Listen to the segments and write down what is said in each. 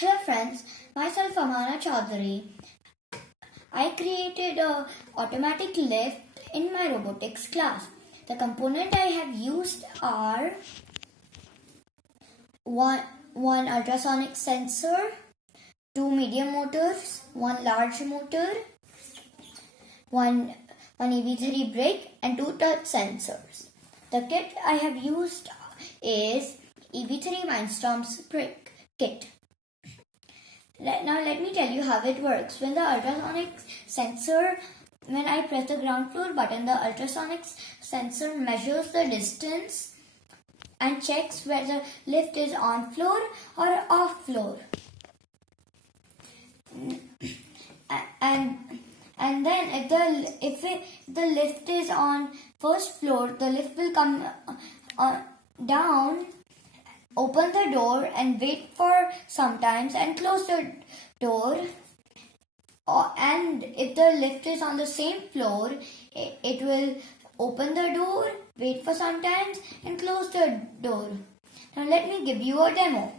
Hello friends, myself Amaana Chaudhary. I created a automatic lift in my robotics class. The component I have used are one ultrasonic sensor, two medium motors, one large motor, one EV3 brake and two touch sensors. The kit I have used is EV3 Mindstorm's brake kit. Now let me tell you how it works. When I press the ground floor button, the ultrasonic sensor measures the distance and checks whether the lift is on floor or off floor. And then if the lift is on first floor, the lift will come down, open the door and wait for some time and close the door. And if the lift is on the same floor, it will open the door, wait for some time and close the door. Now let me give you a demo.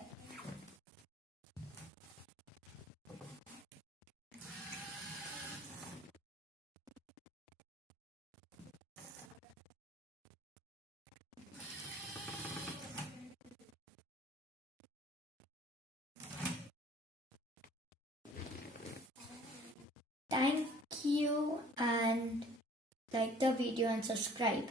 Thank you and like the video and subscribe.